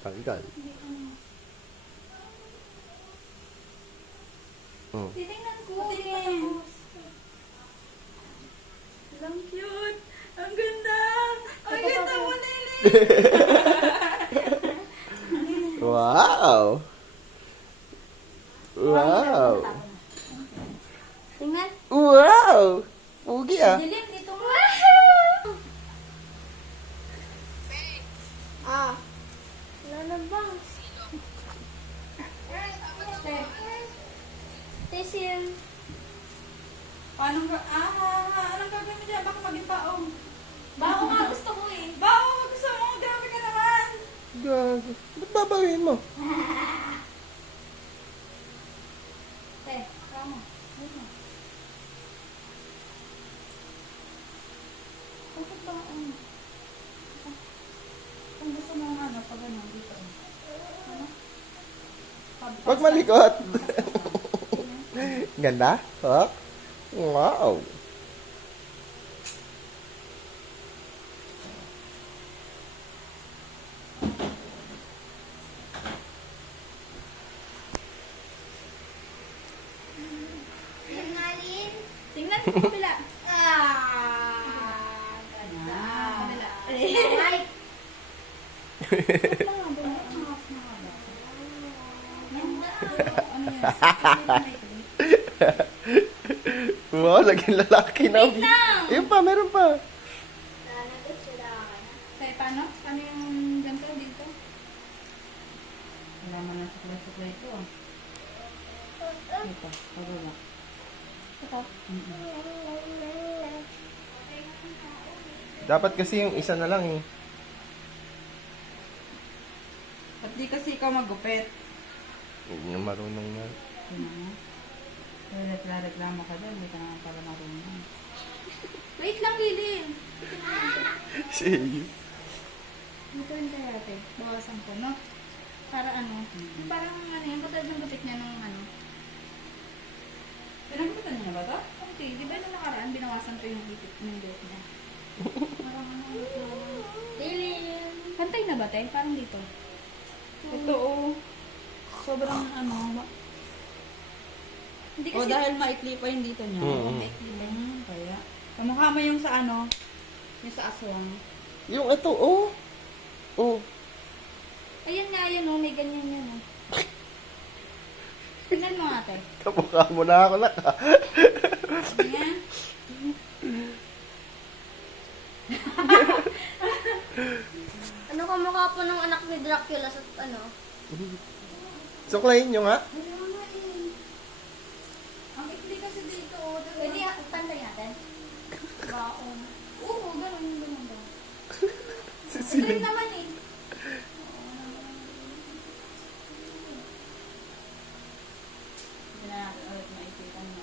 Tanggal. Titingnan ko. Titingnan. Ang cute. Ang ganda. Ang ganda mo, Nili. Wow! Wow! Tingnan. Wow! Pugi ah. Dilim dito nga. Ah. Wala na ba? Tesil. Anong gagawin mo dyan? Baka maging baong. Baong nga gusto ko eh. Baong gusto mo? Grabe ka naman. Gago. Ba't babawin mo? Te, kamo. Dito. Bakit ba kung gusto mo nga pag ano, dito. Ano? Huwag malikot. Ganda? Ha? Wow! Tingnan mo kabila. Ganda. Kabila. Right. Wow, laging lalaki na. Wait lang. Ayun pa, meron pa. Kaya paano? Paano yung ganito dito? Wala man ang suklay-suklay ito. Ito, pagulak. Ito. Dapat kasi yung isa na lang eh. Ba't di kasi ikaw magupit? Hindi na marunong na. Reklamo ka dyan, hindi ka naman pala marunong. Wait lang, Lilin. Sige. Dito rin tayo ate. Bawasan ko, no? Para ano? Parang ano yung katad ng gupit niya nung ano. Pinagupitan niyo na ba ito? Okay, di ba nung nakaraan binawasan ko yung gupit niya? Parang ano. Lilin. Pantay na ba tayo? Parang dito. Ito oh. Sobrang ano. Hindi O kasi. dahil maikli pa yung dito niya. Kaya. Kamukha mo yung sa ano? Yung sa aswang. Yung ito, oh. Oh. Ayan nga yun, oh. May ganyan yun, oh. Tingnan mo ate. Kamukha mo na ako na. Ayan. Ano kamukha po ng anak ni Dracula sa ano? Suklayin nyo nga. Ang ikli kasi dito, oh. Pwede pantay natin? Baon. Oo, ganun. Sisilig. Ikli naman eh. Hindi na natin ulit maikitan mo.